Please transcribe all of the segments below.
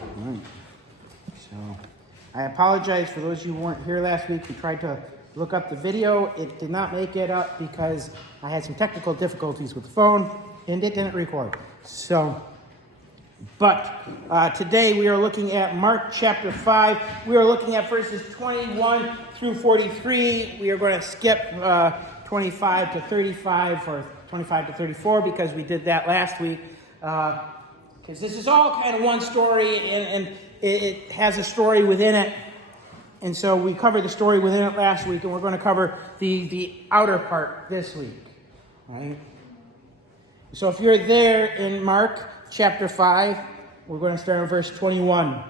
All right. So I apologize for those of you who weren't here last week. We tried to look up the video. It did not make it up because I had some technical difficulties with the phone and it didn't record. But today we are looking at Mark chapter 5. We are looking at verses 21 through 43. We are going to skip 25 to 35 or 25 to 34 because we did that last week. Because this is all kind of one story and it has a story within it. And so we covered the story within it last week, and we're going to cover the outer part this week. Right? So if you're there in Mark chapter 5, we're going to start in verse 21.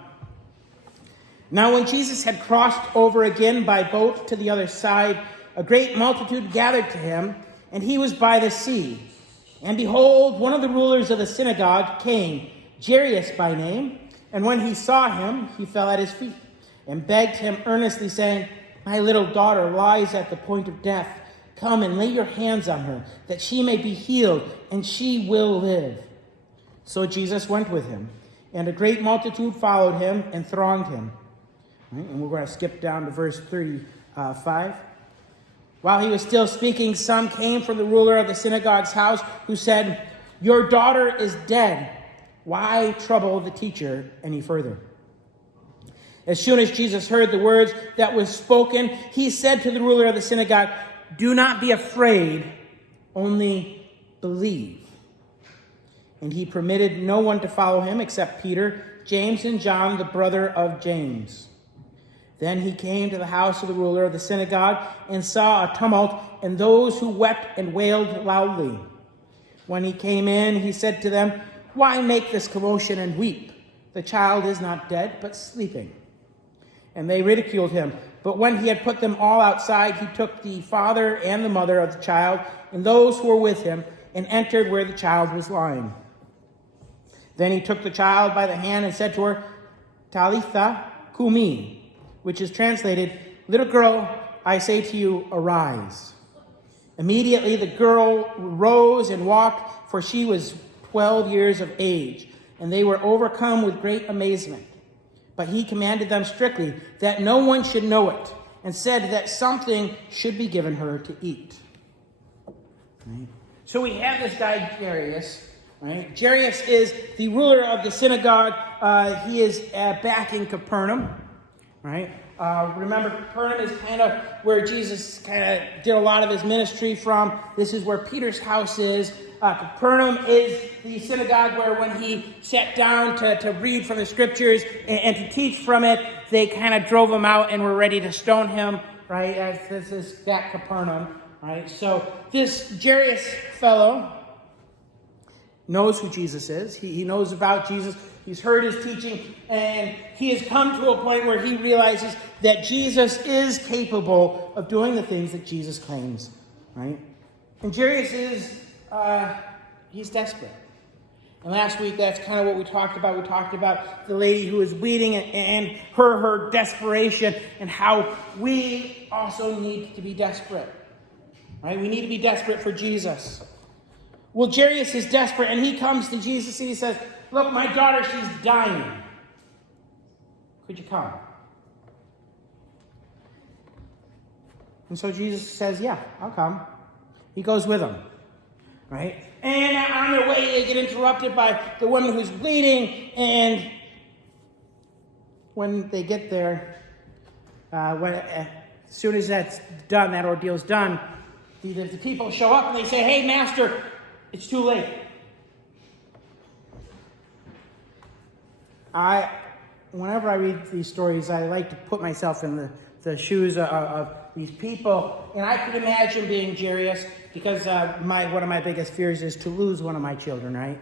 Now when Jesus had crossed over again by boat to the other side, a great multitude gathered to him, and he was by the sea. And behold, one of the rulers of the synagogue came, Jairus by name, and when he saw him, he fell at his feet, and begged him earnestly, saying, My little daughter lies at the point of death. Come and lay your hands on her, that she may be healed, and she will live. So Jesus went with him, and a great multitude followed him and thronged him. Right, and we're going to skip down to verse 35. While he was still speaking, some came from the ruler of the synagogue's house, who said, Your daughter is dead. Why trouble the teacher any further? As soon as Jesus heard the words that was spoken, he said to the ruler of the synagogue, Do not be afraid, only believe. And he permitted no one to follow him except Peter, James, and John, the brother of James. Then he came to the house of the ruler of the synagogue and saw a tumult and those who wept and wailed loudly. When he came in, he said to them, Why make this commotion and weep? The child is not dead, but sleeping. And they ridiculed him. But when he had put them all outside, he took the father and the mother of the child and those who were with him and entered where the child was lying. Then he took the child by the hand and said to her, Talitha cumi, which is translated, Little girl, I say to you, arise. Immediately the girl rose and walked, for she was 12 years of age, and they were overcome with great amazement. But he commanded them strictly that no one should know it, and said that something should be given her to eat. Right? So we have this guy, Jairus. Right? Jairus is the ruler of the synagogue. He is back in Capernaum. Right? Remember, Capernaum is kind of where Jesus kind of did a lot of his ministry from. This is where Peter's house is. Capernaum is the synagogue where when he sat down to read from the scriptures and to teach from it, they kind of drove him out and were ready to stone him, right? As this is that Capernaum, right? So this Jairus fellow knows who Jesus is. He knows about Jesus. He's heard his teaching, and he has come to a point where he realizes that Jesus is capable of doing the things that Jesus claims, right? And Jairus is, he's desperate. And last week, that's kind of what we talked about. We talked about the lady who was bleeding and her desperation, and how we also need to be desperate, right? We need to be desperate for Jesus. Well, Jairus is desperate, and he comes to Jesus and he says, Look, my daughter, she's dying. Could you come? And so Jesus says, Yeah, I'll come. He goes with him, right? And on their way, they get interrupted by the woman who's bleeding, and when they get there, as soon as that's done, that ordeal's done, the people show up and they say, Hey, Master, it's too late. Whenever I read these stories, I like to put myself in the shoes of these people. And I could imagine being Jairus, because one of my biggest fears is to lose one of my children, right?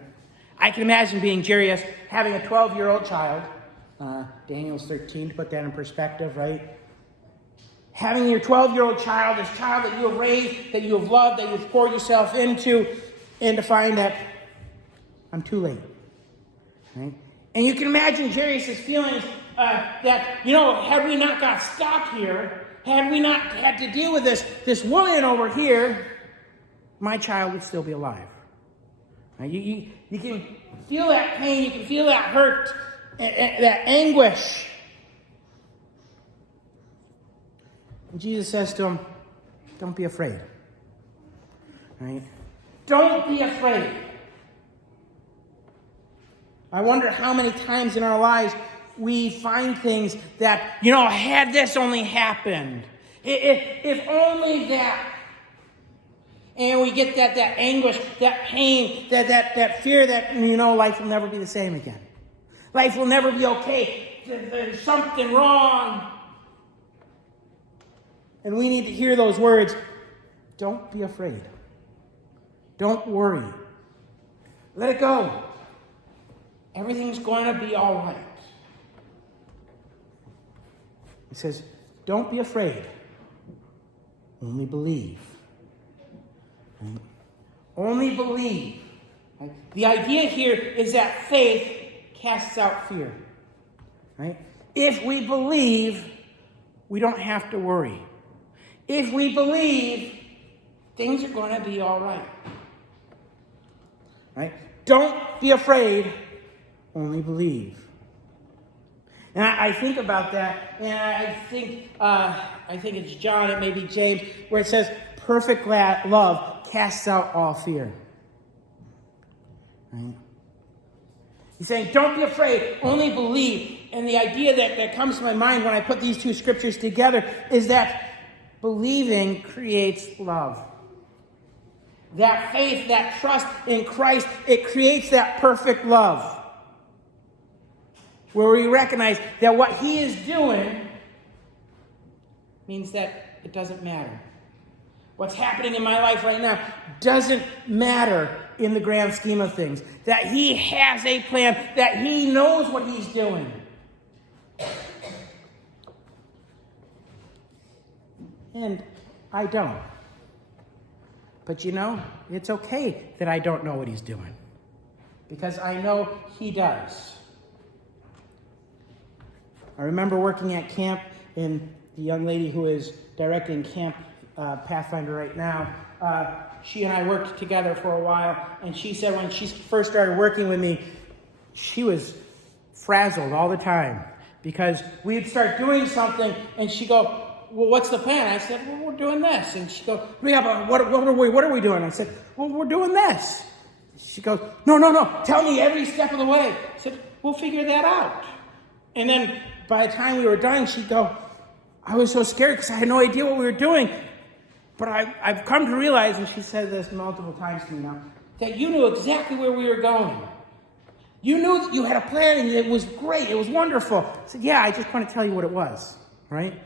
I can imagine being Jairus, having a 12-year-old child. Daniel's 13, to put that in perspective, right? Having your 12-year-old child, this child that you have raised, that you have loved, that you've poured yourself into, and to find that I'm too late, right? And you can imagine Jairus' feelings that, had we not got stopped here, had we not had to deal with this woman over here, my child would still be alive. Right? You can feel that pain, you can feel that hurt, that anguish. And Jesus says to him, don't be afraid. Right? Don't be afraid. I wonder how many times in our lives we find things that, had this only happened, if only that. And we get that anguish, that pain, that fear that, life will never be the same again. Life will never be okay. There's something wrong. And we need to hear those words. Don't be afraid. Don't worry. Let it go. Everything's going to be all right. He says, don't be afraid. Only believe. Right? Only believe. Right? The idea here is that faith casts out fear. Right? If we believe, we don't have to worry. If we believe, things are going to be all right. Right? Don't be afraid. Only believe. And I think about that, and I think it's John, it may be James, where it says, perfect love casts out all fear. Right? He's saying, don't be afraid, only believe. And the idea that comes to my mind when I put these two scriptures together is that believing creates love. That faith, that trust in Christ, it creates that perfect love. Where we recognize that what he is doing means that it doesn't matter. What's happening in my life right now doesn't matter in the grand scheme of things. That he has a plan, that he knows what he's doing. And I don't. But it's okay that I don't know what he's doing. Because I know he does. I remember working at camp, and the young lady who is directing Camp Pathfinder right now, she and I worked together for a while, and she said when she first started working with me, she was frazzled all the time because we'd start doing something, and she'd go, well, what's the plan? I said, well, we're doing this. And she'd go, yeah, but what are we doing? I said, well, we're doing this. She goes, no, tell me every step of the way. I said, we'll figure that out. And then by the time we were done, she'd go, I was so scared because I had no idea what we were doing. But I've come to realize, and she said this multiple times to me now, that you knew exactly where we were going. You knew that you had a plan, and it was great. It was wonderful. I said, yeah, I just want to tell you what it was, right?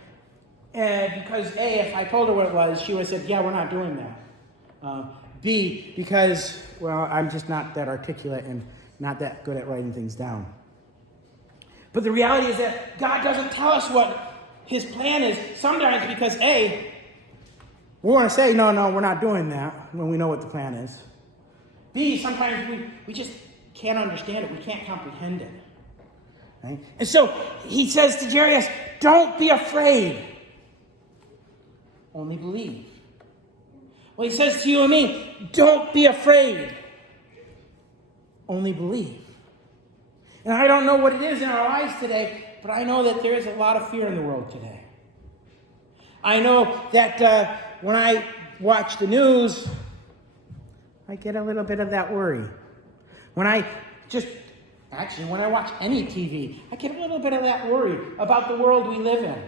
And because, A, if I told her what it was, she would have said, yeah, we're not doing that. B, because, well, I'm just not that articulate and not that good at writing things down. But the reality is that God doesn't tell us what his plan is, sometimes because, A, we want to say, no, we're not doing that when we know what the plan is. B, sometimes we just can't understand it. We can't comprehend it. Right? And so he says to Jairus, don't be afraid. Only believe. Well, he says to you and me, don't be afraid. Only believe. And I don't know what it is in our lives today, but I know that there is a lot of fear in the world today. I know that when I watch the news, I get a little bit of that worry. When I watch any TV, I get a little bit of that worry about the world we live in.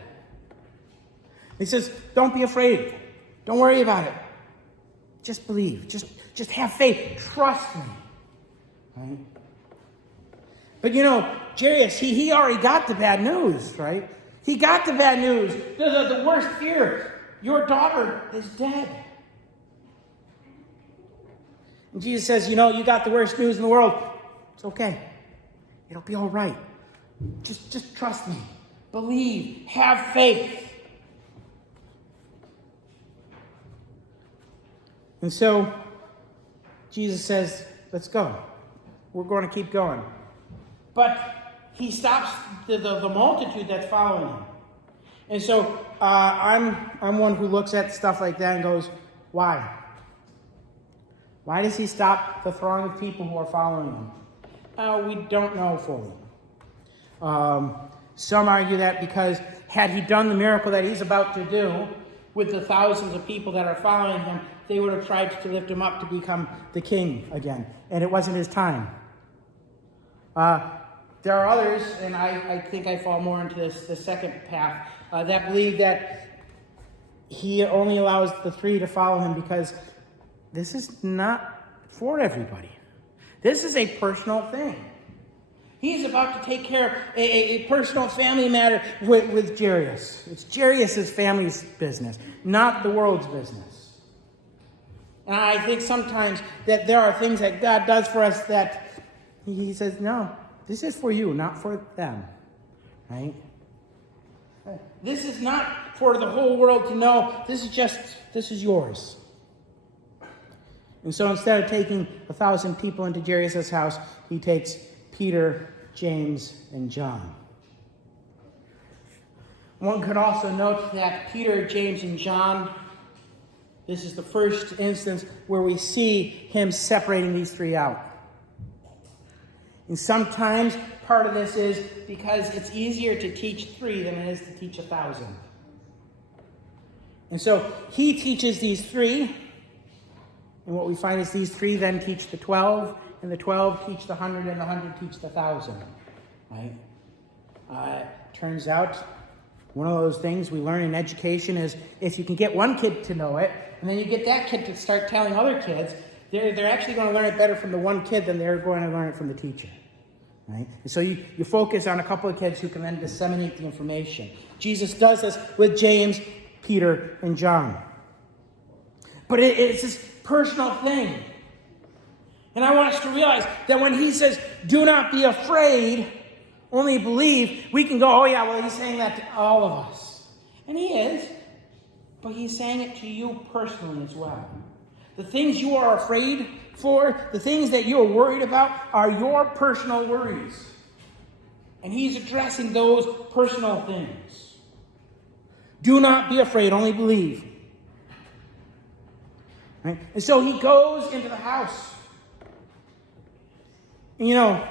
He says, don't be afraid. Don't worry about it. Just believe. Just have faith. Trust me. Right? But Jairus, he already got the bad news, right? He got the bad news. The worst fear. Your daughter is dead. And Jesus says, you got the worst news in the world. It's okay. It'll be all right. Just trust me. Believe. Have faith. And so, Jesus says, let's go. We're going to keep going. But he stops the multitude that's following him. And so I'm one who looks at stuff like that and goes, why? Why does he stop the throng of people who are following him? We don't know fully. Some argue that because had he done the miracle that he's about to do with the thousands of people that are following him, they would have tried to lift him up to become the king again, and it wasn't his time. There are others, and I think I fall more into the second path, that believe that he only allows the 3 to follow him because this is not for everybody. This is a personal thing. He's about to take care of a personal family matter with Jairus. It's Jairus' family's business, not the world's business. And I think sometimes that there are things that God does for us that he says, no, this is for you, not for them. Right? This is not for the whole world to know. This is yours. And so instead of taking 1,000 people into Jairus' house, he takes Peter, James, and John. One could also note that Peter, James, and John, this is the first instance where we see him separating these 3 out. And sometimes part of this is because it's easier to teach 3 than it is to teach 1,000. And so he teaches these 3, and what we find is these 3 then teach the 12, and the 12 teach the 100, and the 100 teach the 1,000. Right? Turns out, one of those things we learn in education is if you can get one kid to know it, and then you get that kid to start telling other kids, they're actually going to learn it better from the one kid than they're going to learn it from the teacher. Right? And so you focus on a couple of kids who can then disseminate the information. Jesus does this with James, Peter, and John. But it's this personal thing. And I want us to realize that when he says, do not be afraid, only believe, we can go, oh yeah, well, he's saying that to all of us. And he is. But he's saying it to you personally as well. The things you are afraid for, the things that you're worried about, are your personal worries. And he's addressing those personal things. Do not be afraid, only believe. Right? And so he goes into the house. And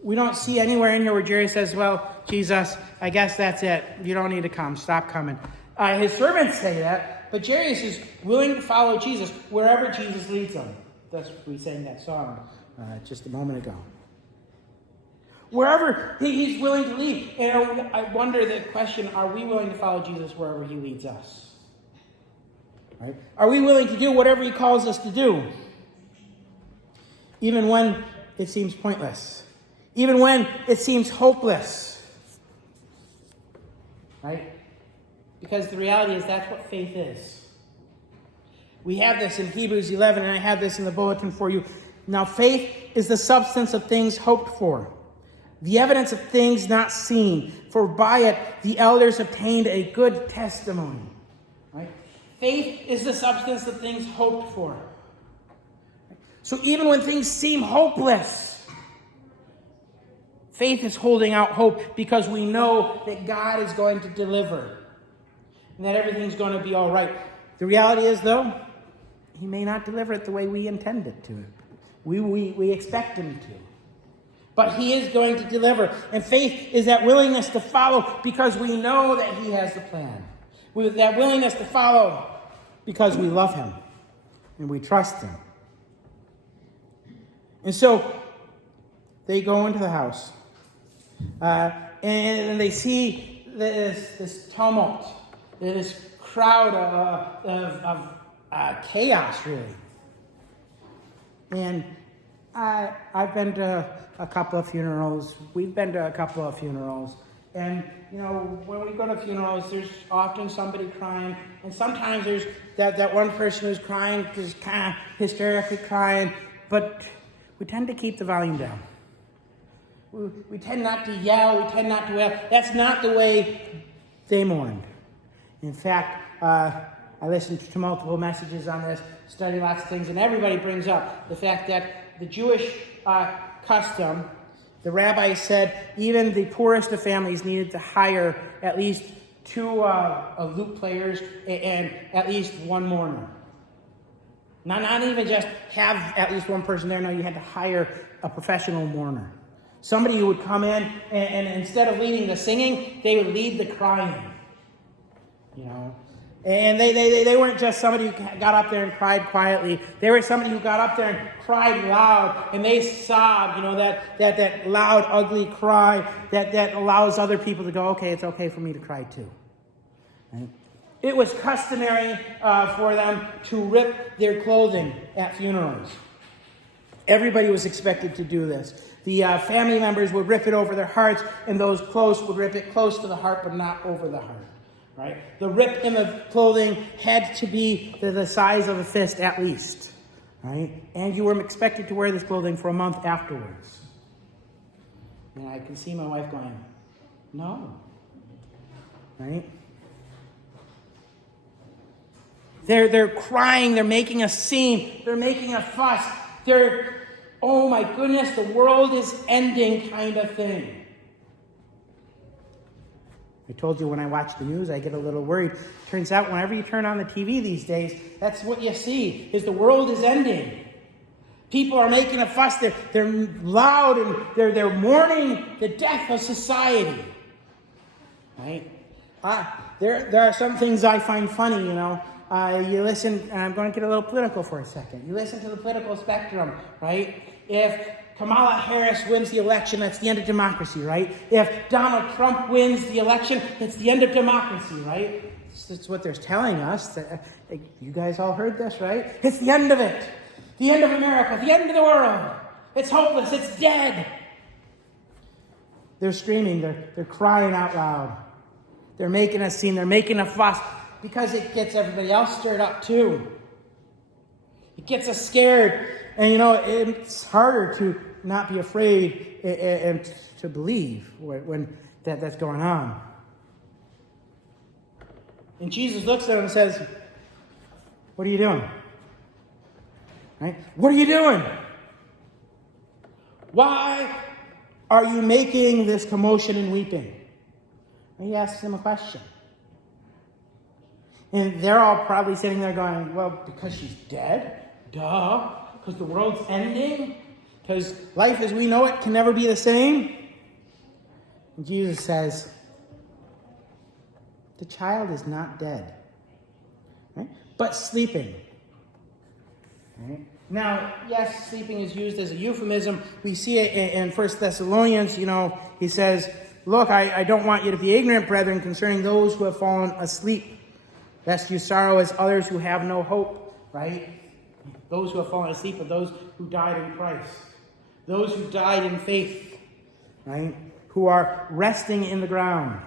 we don't see anywhere in here where Jerry says, well, Jesus, I guess that's it. You don't need to come. Stop coming. His servants say that, but Jairus is willing to follow Jesus wherever Jesus leads him. That's what we sang that song just a moment ago. Wherever he's willing to lead. And I wonder the question, are we willing to follow Jesus wherever he leads us? Right? Are we willing to do whatever he calls us to do? Even when it seems pointless. Even when it seems hopeless. Right? Because the reality is that's what faith is. We have this in Hebrews 11, and I have this in the bulletin for you. Now, faith is the substance of things hoped for, the evidence of things not seen, for by it the elders obtained a good testimony. Right? Faith is the substance of things hoped for. So even when things seem hopeless, faith is holding out hope because we know that God is going to deliver and that everything's going to be all right. The reality is, though, he may not deliver it the way we intend it to. We expect him to. But he is going to deliver. And faith is that willingness to follow because we know that he has the plan. With that willingness to follow because we love him and we trust him. And so they go into the house. And they see this tumult, this crowd of chaos, really. And I've been to a couple of funerals. We've been to a couple of funerals. And, when we go to funerals, there's often somebody crying. And sometimes there's that one person who's crying, just kind of hysterically crying. But we tend to keep the volume down. We tend not to yell. We tend not to wail. That's not the way they mourned. In fact, I listened to multiple messages on this, studied lots of things, and everybody brings up the fact that the Jewish custom, the rabbi said even the poorest of families needed to hire at least 2 lute players and at least 1 mourner. Not even just have at least one person there. No, you had to hire a professional mourner. Somebody who would come in and instead of leading the singing, they would lead the crying. You know, and they weren't just somebody who got up there and cried quietly. They were somebody who got up there and cried loud, and they sobbed. You know, that loud, ugly cry that allows other people to go, okay, it's okay for me to cry too. Right? It was customary for them to rip their clothing at funerals. Everybody was expected to do this. The family members would rip it over their hearts, and those close would rip it close to the heart, but not over the heart. Right? The rip in the clothing had to be the size of a fist at least. Right? And you were expected to wear this clothing for a month afterwards. And I can see my wife going, no. Right? They're crying, they're making a scene, they're making a fuss. They're, oh my goodness, the world is ending kind of thing. I told you when I watch the news, I get a little worried. Turns out whenever you turn on the TV these days, that's what you see, is the world is ending. People are making a fuss. They're loud and they're mourning the death of society. Right? There are some things I find funny, you know. You listen, and I'm going to get a little political for a second. You listen to the political spectrum, right? If Kamala Harris wins the election, that's the end of democracy, right? If Donald Trump wins the election, that's the end of democracy, right? That's what they're telling us. You guys all heard this, right? It's the end of it. The end of America. The end of the world. It's hopeless. It's dead. They're screaming. They're crying out loud. They're making a scene. They're making a fuss because it gets everybody else stirred up too. It gets us scared. And, you know, it's harder to not be afraid and to believe when that's going on. And Jesus looks at him and says, what are you doing? Right? What are you doing? Why are you making this commotion and weeping? And he asks him a question. And they're all probably sitting there going, well, because she's dead? Duh. Because the world's ending? Because life as we know it can never be the same? And Jesus says, the child is not dead, right? But sleeping. Right? Now, yes, sleeping is used as a euphemism. We see it in 1 Thessalonians. You know, he says, look, I don't want you to be ignorant, brethren, concerning those who have fallen asleep, lest you sorrow as others who have no hope, right? Those who have fallen asleep are those who died in Christ. Those who died in faith, right? Who are resting in the ground.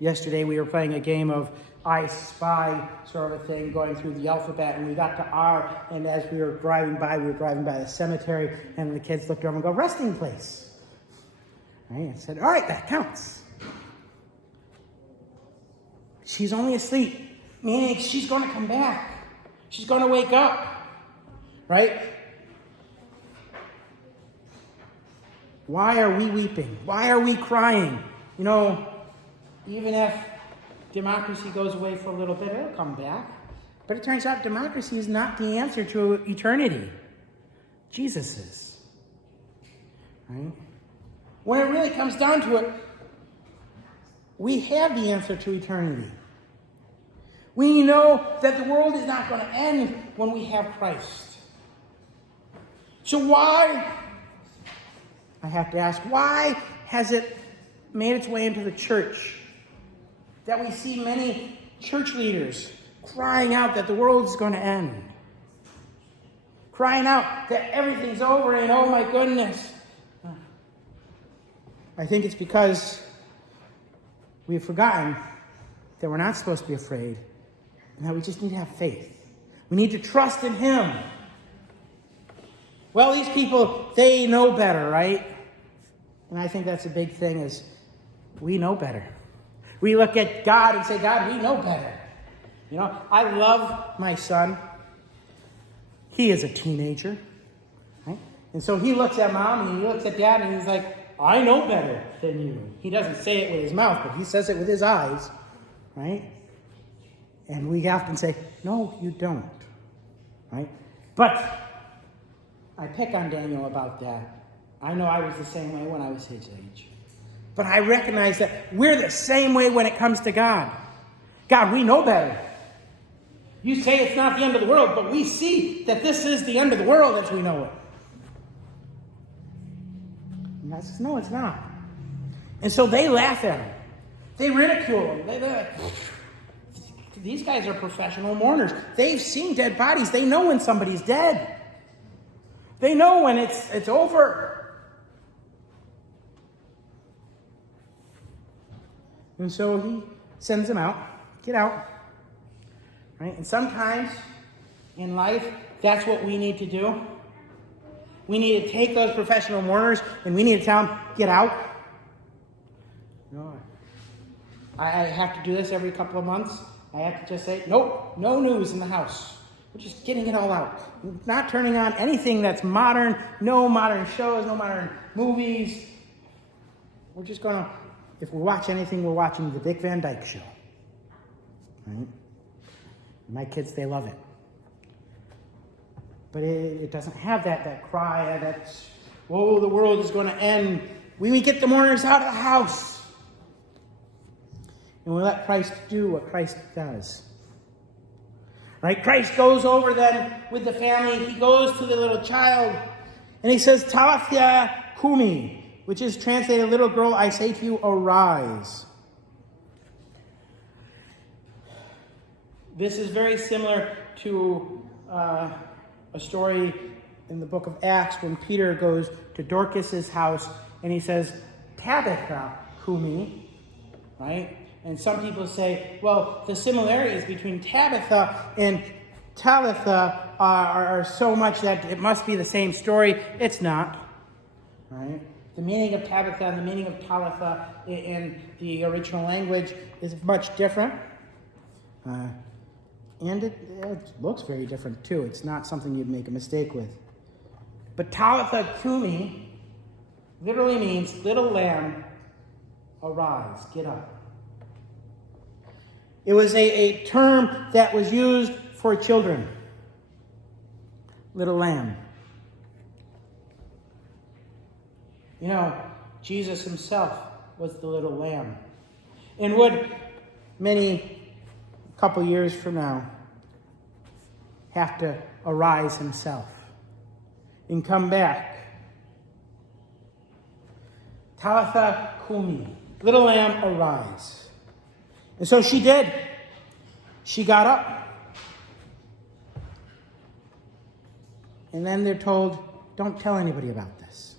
Yesterday we were playing a game of I Spy sort of a thing, going through the alphabet, and we got to R, and as we were driving by the cemetery, and the kids looked over and go, resting place. Right? I said, all right, that counts. She's only asleep, meaning she's going to come back. She's going to wake up, right? Why are we weeping? Why are we crying? You know, even if democracy goes away for a little bit, it'll come back. But it turns out democracy is not the answer to eternity. Jesus is. Right? When it really comes down to it, we have the answer to eternity. We know that the world is not going to end when we have Christ. So why, I have to ask, why has it made its way into the church that we see many church leaders crying out that the world is going to end? Crying out that everything's over and oh my goodness. I think it's because we've forgotten that we're not supposed to be afraid. And that we just need to have faith. We need to trust in Him. Well, these people, they know better, right? And I think that's a big thing is we know better. We look at God and say, God, we know better. You know, I love my son. He is a teenager. Right? And so he looks at mom and he looks at dad and he's like, I know better than you. He doesn't say it with his mouth, but he says it with his eyes. Right? And we often say, no, you don't. Right? But I pick on Daniel about that I know I was the same way when I was his age. But I recognize that we're the same way when it comes to God. God, we know better. You say it's not the end of the world, but we see that this is the end of the world as we know it. And God says, no, it's not. And so they laugh at him. They ridicule him. They're like, these guys are professional mourners. They've seen dead bodies. They know when somebody's dead. They know when it's over. And so he sends them out. Get out. Right? And sometimes in life, that's what we need to do. We need to take those professional mourners and we need to tell them, get out. No, I have to do this every couple of months. I have to just say, nope, no news in the house. We're just getting it all out. We're not turning on anything that's modern, no modern shows, no modern movies. We're just going to, if we watch anything, we're watching the Dick Van Dyke Show. Right? My kids, they love it. But it doesn't have that cry, that's, whoa, the world is going to end. We get the mourners out of the house. And we let Christ do what Christ does. Right? Christ goes over then with the family. He goes to the little child. And he says, Talitha kumi, which is translated, little girl, I say to you, arise. This is very similar to a story in the book of Acts when Peter goes to Dorcas's house and he says, Tabitha kumi, right? And some people say, well, the similarities between Tabitha and Talitha are so much that it must be the same story. It's not, right? The meaning of Tabitha and the meaning of Talitha in the original language is much different. And it looks very different, too. It's not something you'd make a mistake with. But Talitha kumi literally means, little lamb, arise, get up. It was a term that was used for children. Little lamb. You know, Jesus himself was the little lamb. And would couple years from now, have to arise himself and come back. Talitha kumi, little lamb, arise. And so she did. She got up. And then they're told, don't tell anybody about this.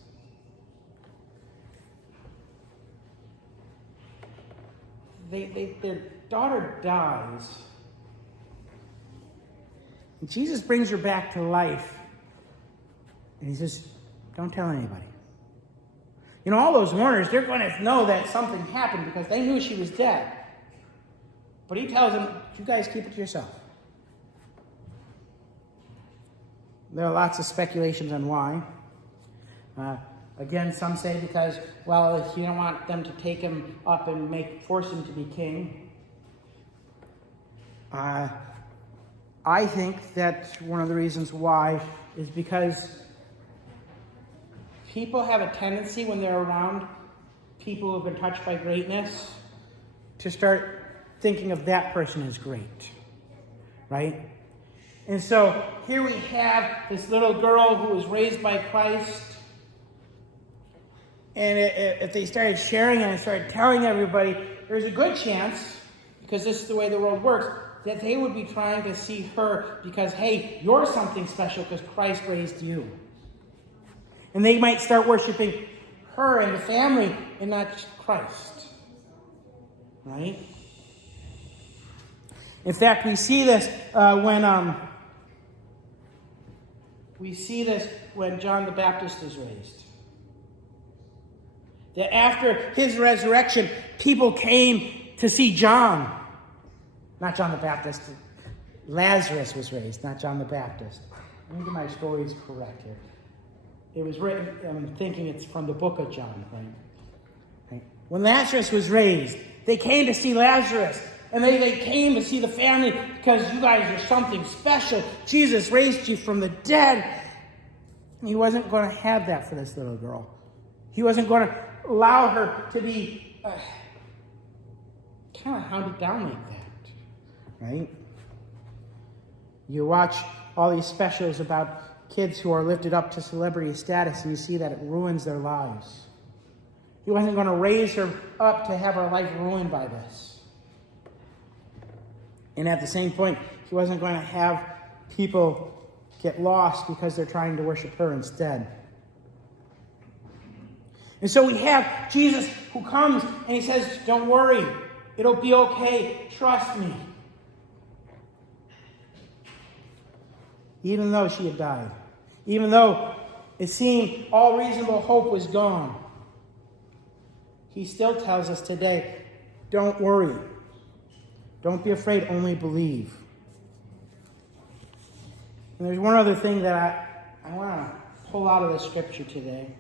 Their daughter dies. And Jesus brings her back to life. And he says, don't tell anybody. You know, all those mourners, they're going to know that something happened because they knew she was dead. But he tells them, you guys keep it to yourself. There are lots of speculations on why. Again, some say because, well, if you don't want them to take him up and force him to be king. I think that one of the reasons why is because people have a tendency when they're around people who have been touched by greatness to start thinking of that person as great, right? And so here we have this little girl who was raised by Christ. And if they started sharing it and started telling everybody, there's a good chance, because this is the way the world works, that they would be trying to see her because, hey, you're something special because Christ raised you. And they might start worshiping her and the family and not Christ. Right? In fact, we see this when John the Baptist is raised. That after his resurrection, people came to see John. Not John the Baptist. Lazarus was raised, not John the Baptist. Let me get my stories correct here. It was written, I'm thinking it's from the book of John, right? When Lazarus was raised, they came to see Lazarus. And they came to see the family because you guys are something special. Jesus raised you from the dead. He wasn't going to have that for this little girl. He wasn't going to allow her to be kind of hounded down like that, right? You watch all these specials about kids who are lifted up to celebrity status, and you see that it ruins their lives. He wasn't going to raise her up to have her life ruined by this. And at the same point, he wasn't going to have people get lost because they're trying to worship her instead. And so we have Jesus who comes and he says, don't worry, it'll be okay, trust me. Even though she had died, even though it seemed all reasonable hope was gone, he still tells us today, don't worry. Don't be afraid, only believe. And there's one other thing that I want to pull out of the scripture today.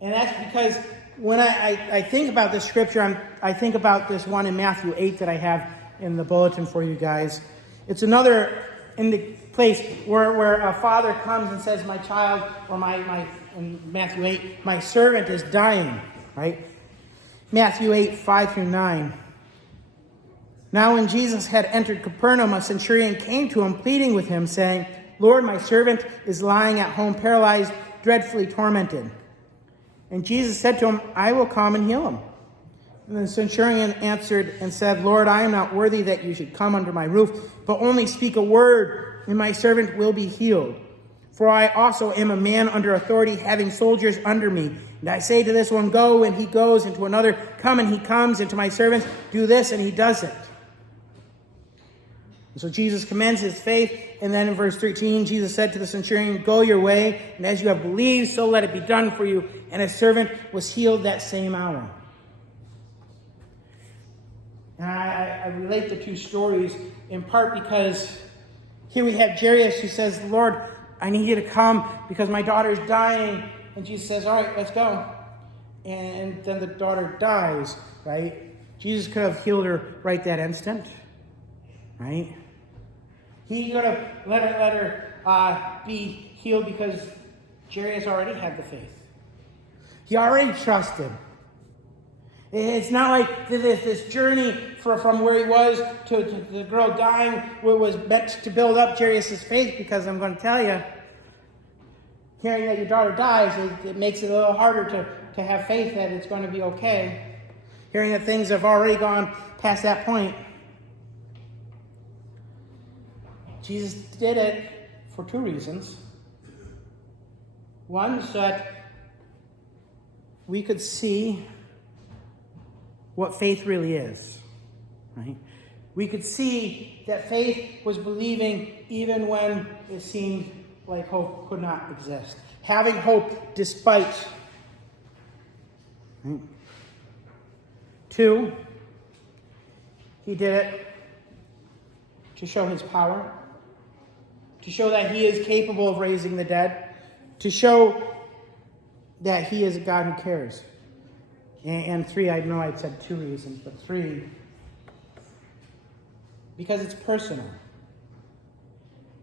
And that's because when I think about this scripture, I think about this one in Matthew 8 that I have in the bulletin for you guys. It's another in the place where a father comes and says, my child, or in Matthew 8, my servant is dying, right? Matthew 8, 5 through 9. Now when Jesus had entered Capernaum, a centurion came to him, pleading with him, saying, Lord, my servant is lying at home, paralyzed, dreadfully tormented. And Jesus said to him, I will come and heal him. And the centurion answered and said, Lord, I am not worthy that you should come under my roof, but only speak a word, and my servant will be healed. For I also am a man under authority, having soldiers under me. And I say to this one, go, and he goes, and to another, come, and he comes, and to my servants, do this, and he does it. And so Jesus commends his faith, and then in verse 13, Jesus said to the centurion, go your way, and as you have believed, so let it be done for you. And his servant was healed that same hour. And I relate the two stories in part because here we have Jairus who says, Lord, I need you to come because my daughter's dying. And Jesus says, all right, let's go. And then the daughter dies, right? Jesus could have healed her right that instant, right? He could have let her be healed because Jairus already had the faith. He already trusted. It's not like this journey from where he was to the girl dying was meant to build up Jairus' faith, because I'm going to tell you, hearing that your daughter dies, it makes it a little harder to have faith that it's going to be okay. Hearing that things have already gone past that point. Jesus did it for two reasons. One, so that we could see what faith really is, right? We could see that faith was believing even when it seemed like hope could not exist. Having hope despite. Right? Two, he did it to show his power, to show that he is capable of raising the dead, to show that he is a God who cares. And three, I know I said two reasons, but three, because it's personal.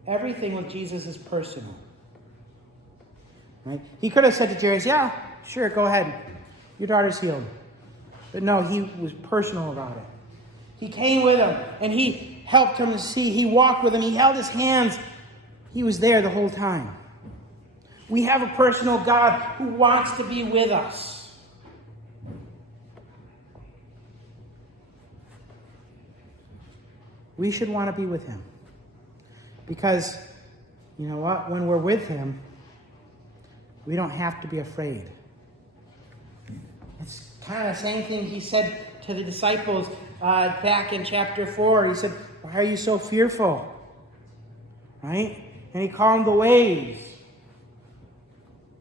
Everything with Jesus is personal. Right? He could have said to Jairus, yeah, sure, go ahead. Your daughter's healed. But no, he was personal about it. He came with him, and he helped him to see. He walked with him. He held his hands. He was there the whole time. We have a personal God who wants to be with us. We should want to be with him. Because, you know what? When we're with him, we don't have to be afraid. It's kind of the same thing he said to the disciples back in chapter 4. He said, why are you so fearful? Right? And he calmed the waves.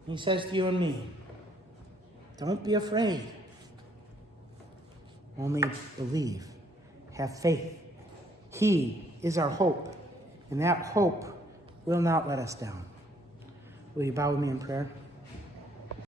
He says to you and me, don't be afraid. Only believe. Have faith. He is our hope, and that hope will not let us down. Will you bow with me in prayer?